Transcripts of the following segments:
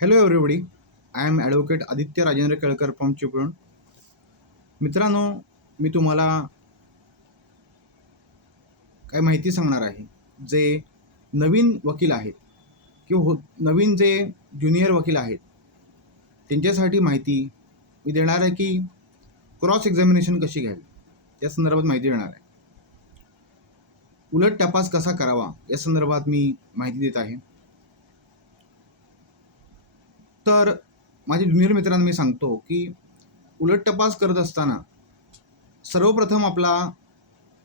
Hello everybody. I am advocate Aditya Rajendra Kelkar from Chiplun. मित्रांनो, मी तुम्हाला काय माहिती सांगणार आहे. जे नवीन वकील आहेत किंवा नवीन जे ज्युनियर वकील आहेत त्यांच्यासाठी माहिती मी देणार आहे की क्रॉस एक्झामिनेशन कशी घ्यावी या संदर्भात माहिती देणार आहे. उलट तपास कसा करावा या संदर्भात मी माहिती देत आहे. तर माझ्या ज्युनियर मित्रांना मी सांगतो की उलट तपास करत असताना सर्वप्रथम आपला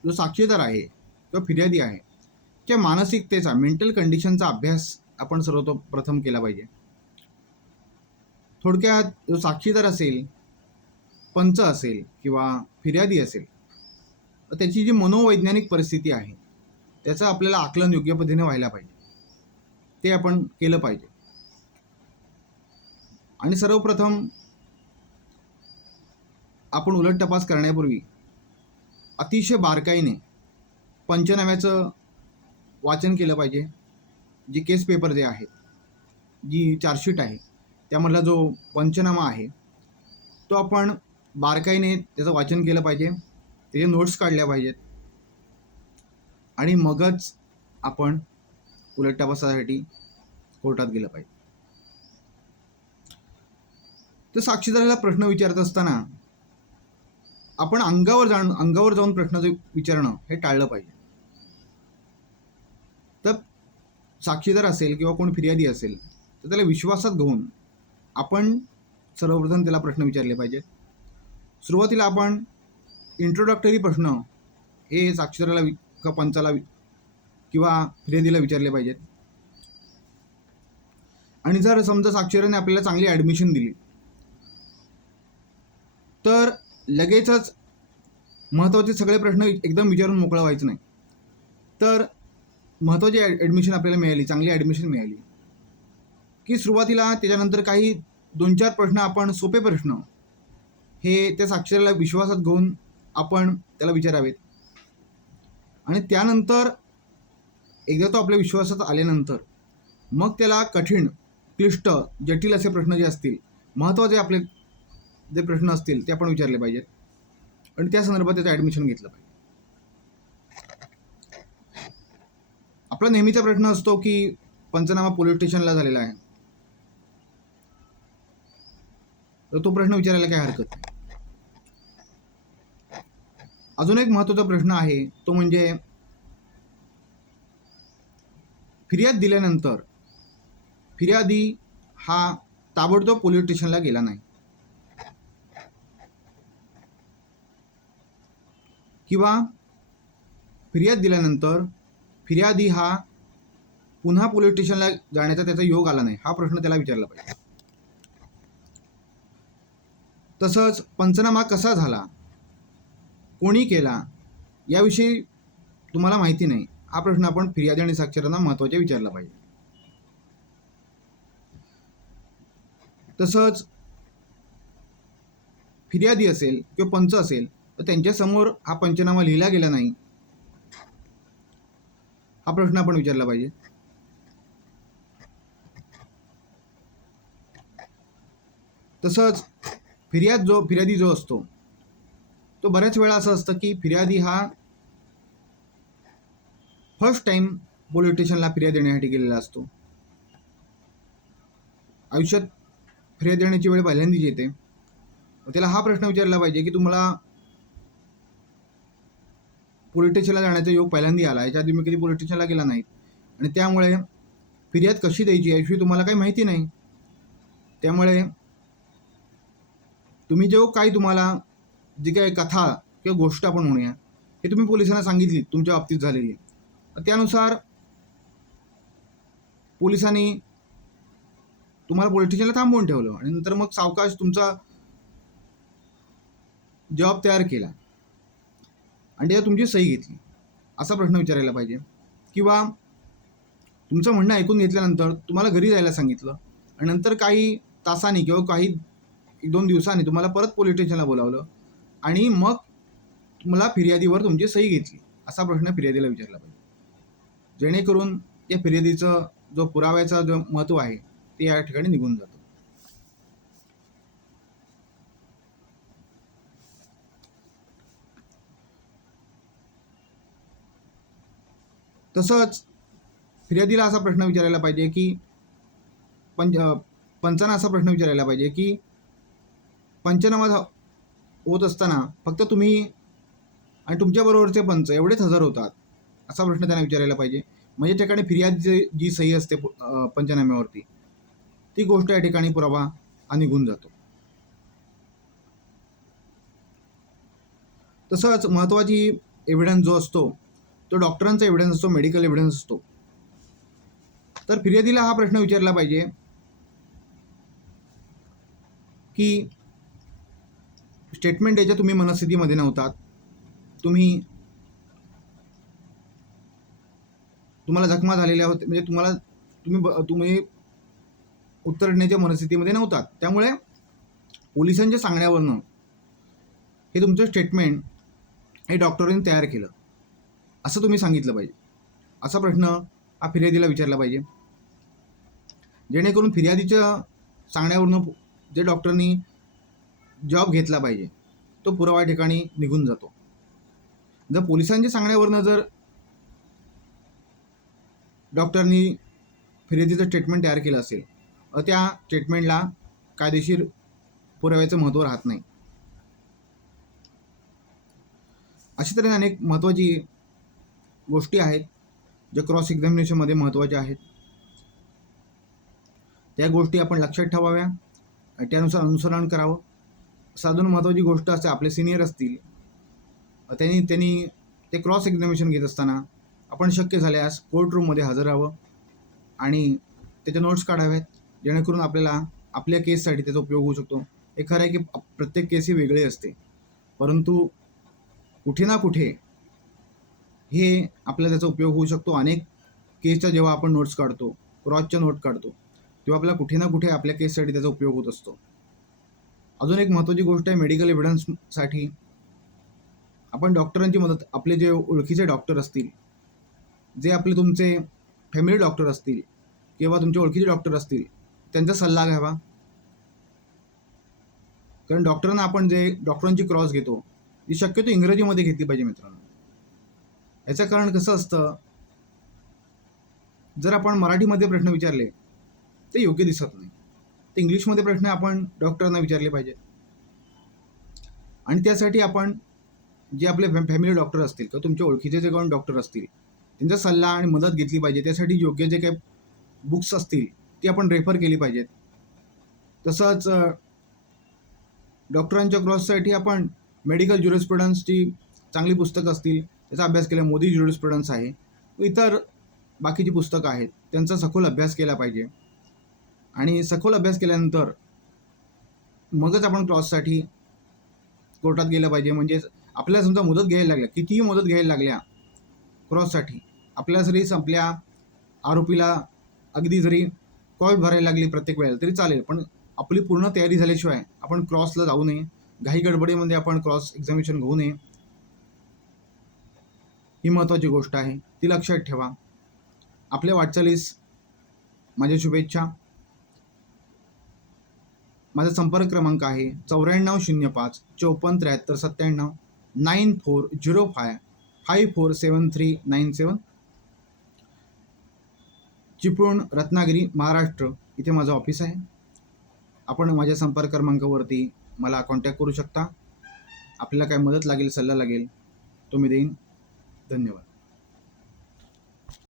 जो साक्षीदार आहे किंवा फिर्यादी आहे किंवा मानसिकतेचा मेंटल कंडिशनचा अभ्यास आपण सर्वप्रथम केला पाहिजे. थोडक्यात जो साक्षीदार असेल, पंच असेल किंवा फिर्यादी असेल तर त्याची जी मनोवैज्ञानिक परिस्थिती आहे त्याचं आपल्याला आकलन योग्य पद्धतीने व्हायला पाहिजे. ते आपण केलं पाहिजे. आणि सर्वप्रथम आपण उलट तपास करण्यापूर्वी अतिशय बारकाईने पंचनाम्याचं वाचन केलं पाहिजे. जी केस पेपर जे आहेत, जी चार्जशीट आहे त्यामधला जो पंचनामा आहे तो आपण बारकाईने त्याचं वाचन केलं पाहिजे. त्याचे नोट्स काढल्या पाहिजेत आणि मगच आपण उलट तपासासाठी कोर्टात गेलं पाहिजे. तर साक्षीदाराला प्रश्न विचारत असताना आपण अंगावर जाऊन प्रश्न विचारणं हे टाळलं पाहिजे. तर साक्षीदार असेल किंवा कोण फिर्यादी असेल तर त्याला विश्वासात घेऊन आपण सर्वप्रथम त्याला प्रश्न विचारले पाहिजेत. सुरुवातीला आपण इंट्रोडक्टरी प्रश्न हे साक्षीदाराला किंवा पंचाला किंवा फिर्यादीला विचारले पाहिजेत. आणि जर समजा साक्षीदाराने आपल्याला चांगली ॲडमिशन दिली तर लगेचच महत्त्वाचे सगळे प्रश्न एकदम विचारून मोकळं व्हायचं नाही. तर महत्त्वाची ॲडमिशन आपल्याला मिळाली, चांगली ॲडमिशन मिळाली की सुरुवातीला त्याच्यानंतर काही 2-4 प्रश्न आपण सोपे प्रश्न हे त्या साक्षीदाराला विश्वासात घेऊन आपण त्याला विचारावेत. आणि त्यानंतर एकदा तो आपल्या विश्वासात आल्यानंतर मग त्याला कठीण, क्लिष्ट, जटिल असे प्रश्न जे असतील, महत्त्वाचे आपले जे प्रश्न असतील ते आपण विचारले पाहिजेत आणि त्या संदर्भात त्याचं ॲडमिशन घेतलं पाहिजे. आपला नेहमीचा प्रश्न असतो की पंचनामा पोलीस स्टेशनला झालेला आहे, तर तो प्रश्न विचारायला काही हरकत नाही. अजून एक महत्त्वाचा प्रश्न आहे तो म्हणजे फिर्याद दिल्यानंतर फिर्यादी हा ताबडतोब पोलीस स्टेशनला गेला नाही किंवा फिर्याद दिल्यानंतर फिर्यादी हा पुन्हा पोलीस स्टेशनला जाण्याचा त्याचा योग आला नाही, हा प्रश्न त्याला विचारला पाहिजे. तसंच पंचनामा कसा झाला, कोणी केला याविषयी तुम्हाला माहिती नाही, हा प्रश्न आपण फिर्यादी आणि साक्षीदारांना महत्त्वाचा विचारला पाहिजे. तसंच फिर्यादी असेल किंवा पंच असेल तर त्यांच्यासमोर हा पंचनामा लिहिला गेला नाही, हा प्रश्न आपण विचारला पाहिजे. तसंच फिर्यादी जो असतो तो बऱ्याच वेळा असं असतं की फिर्यादी हा फर्स्ट टाइम पोलीस स्टेशनला फिर्याद देण्यासाठी गेलेला असतो. आयुष्यात फिर्याद देण्याची वेळ पहिल्यांदाच येते. त्याला हा प्रश्न विचारला पाहिजे की तुम्हाला पोलीस स्टेशनला जाण्याचा योग पहिल्यांदा आला, याच्या आधी मी कधी पोलीस स्टेशनला गेला नाही आणि त्यामुळे फिर्याद कशी द्यायची याविषयी तुम्हाला काही माहिती नाही. त्यामुळे तुम्ही तुम्हाला जी काही कथा किंवा गोष्ट आपण म्हणूया हे तुम्ही पोलिसांना सांगितली तुमच्या बाबतीत झालेली, त्यानुसार पोलिसांनी तुम्हाला पोलीस स्टेशनला थांबवून ठेवलं आणि नंतर मग सावकाश तुमचा जबाब तयार केला आणि त्यात तुमची सही घेतली, असा प्रश्न विचारायला पाहिजे. किंवा तुमचं म्हणणं ऐकून घेतल्यानंतर तुम्हाला घरी जायला सांगितलं आणि नंतर काही तासांनी किंवा काही 1-2 दिवसांनी तुम्हाला परत पोलीस स्टेशनला बोलावलं आणि मग तुम्हाला फिर्यादीवर तुमची सही घेतली, असा प्रश्न फिर्यादीला विचारला पाहिजे. जेणेकरून त्या फिर्यादीचं जो पुराव्याचा जो महत्त्व आहे ते या ठिकाणी निघून जातं. तसंच फिर्यादीला असा प्रश्न विचारायला पाहिजे की पंचांना असा प्रश्न विचारायला पाहिजे की पंचनामा होत असताना फक्त तुम्ही आणि तुमच्याबरोबरचे पंच एवढेच हजर होतात, असा प्रश्न त्यांना विचारायला पाहिजे. म्हणजे त्या ठिकाणी फिर्यादीची जी सही असते पंचनाम्यावरती, ती गोष्ट या ठिकाणी पुरावा हा निघून जातो. तसंच महत्त्वाची एव्हिडन्स जो असतो तो डॉक्टरांचा एव्हिडन्स असतो, मेडिकल एव्हिडन्स असतो. तर फिर्यादीला हा प्रश्न विचारला पाहिजे की स्टेटमेंट द्यायच्या तुम्ही मनस्थितीमध्ये नव्हतात, तुम्हाला जखमा झालेल्या होत्या, म्हणजे तुम्ही उत्तर देण्याच्या मनस्थितीमध्ये नव्हतात. त्यामुळे पोलिसांच्या सांगण्यावरनं हे तुमचं स्टेटमेंट हे डॉक्टरांनी तयार केलं असं तुम्ही सांगितलं पाहिजे. असा प्रश्न हा फिर्यादीला विचारला पाहिजे, जेणेकरून फिर्यादीच्या सांगण्यावरनं जे डॉक्टरांनी जॉब घेतला पाहिजे तो पुरावा ठिकाणी निघून जातो. जर पोलिसांच्या सांगण्यावरनं जर डॉक्टरनी फिर्यादीचं स्टेटमेंट तयार केलं असेल तर त्या स्टेटमेंटला कायदेशीर पुराव्याचं महत्त्व राहत नाही. अशा तऱ्हेने अनेक महत्त्वाची गोष्टी आहेत ज्या क्रॉस एक्झामिनेशनमध्ये महत्त्वाच्या आहेत. त्या गोष्टी आपण लक्षात ठेवाव्या, त्यानुसार अनुसरण करावं. साधून महत्त्वाची गोष्ट असते, आपले सिनियर असतील त्यांनी ते क्रॉस एक्झामिनेशन घेत असताना आपण शक्य झाल्यास कोर्ट रूममध्ये हजर राहावं आणि त्याच्या नोट्स काढाव्यात, जेणेकरून आपल्याला आपल्या केससाठी त्याचा उपयोग होऊ शकतो. हे खरं आहे की प्रत्येक केस ही वेगळी असते, परंतु कुठे ना कुठे हे आपल्याला त्याचा उपयोग होऊ शकतो. अनेक केसच्या जेव्हा आपण नोट्स काढतो, क्रॉसच्या नोट काढतो, तेव्हा आपल्याला कुठे ना कुठे आपल्या केससाठी त्याचा उपयोग होत असतो. अजून एक महत्त्वाची गोष्ट आहे, मेडिकल एव्हिडन्ससाठी आपण डॉक्टरांची मदत, आपले जे ओळखीचे डॉक्टर असतील, जे आपले तुमचे फॅमिली डॉक्टर असतील किंवा तुमचे ओळखीचे डॉक्टर असतील, त्यांचा सल्ला घ्यावा. कारण आपण जे डॉक्टरांची क्रॉस घेतो ती शक्यतो इंग्रजीमध्ये घेतली पाहिजे मित्रांनो. याचं कारण कसं असतं, जर आपण मराठीमध्ये प्रश्न विचारले ते योग्य दिसत नाही, तर इंग्लिशमध्ये प्रश्न आपण डॉक्टरांना विचारले पाहिजे. आणि त्यासाठी आपण जे आपले फॅमिली डॉक्टर असतील किंवा तुमच्या ओळखीचे जे कोण डॉक्टर असतील त्यांचा सल्ला आणि मदत घेतली पाहिजे. त्यासाठी योग्य जे काही बुक्स असतील ती आपण रेफर केली पाहिजेत. तसंच डॉक्टरांच्या क्रॉससाठी आपण मेडिकल ज्युरिस्प्रुडन्सची चांगली पुस्तकं असतील त्याचा अभ्यास केला. मोदी ज्युरिस्प्रुडन्स आहे, इतर बाकीची पुस्तकं आहेत, त्यांचा सखोल अभ्यास केला पाहिजे. आणि सखोल अभ्यास केल्यानंतर मगच आपण क्रॉससाठी कोर्टात गेलं पाहिजे. म्हणजेच आपल्याला समजा मुदत घ्यायला लागल्या, कितीही मुदत घ्यायला लागल्या क्रॉससाठी, आपल्याला जरी आपल्या आरोपीला अगदी जरी कॉस्ट भरायला लागली प्रत्येक वेळेला तरी चालेल, पण आपली पूर्ण तयारी झाल्याशिवाय आपण क्रॉसला जाऊ नये. घाई गडबडीमध्ये आपण क्रॉस एक्झामिनेशन घेऊ नये, ही महत्त्वाची गोष्ट आहे, ती लक्षात ठेवा. आपल्या वाटचालीस माझ्या शुभेच्छा. माझा संपर्क क्रमांक आहे 9405 54 73 97 9405 547397. चिपळूण, रत्नागिरी, महाराष्ट्र इथे माझं ऑफिस आहे. आपण माझ्या संपर्क क्रमांकावरती मला कॉन्टॅक्ट करू शकता. आपल्याला काय मदत लागेल, सल्ला लागेल तो मी देईन. धन्यवाद.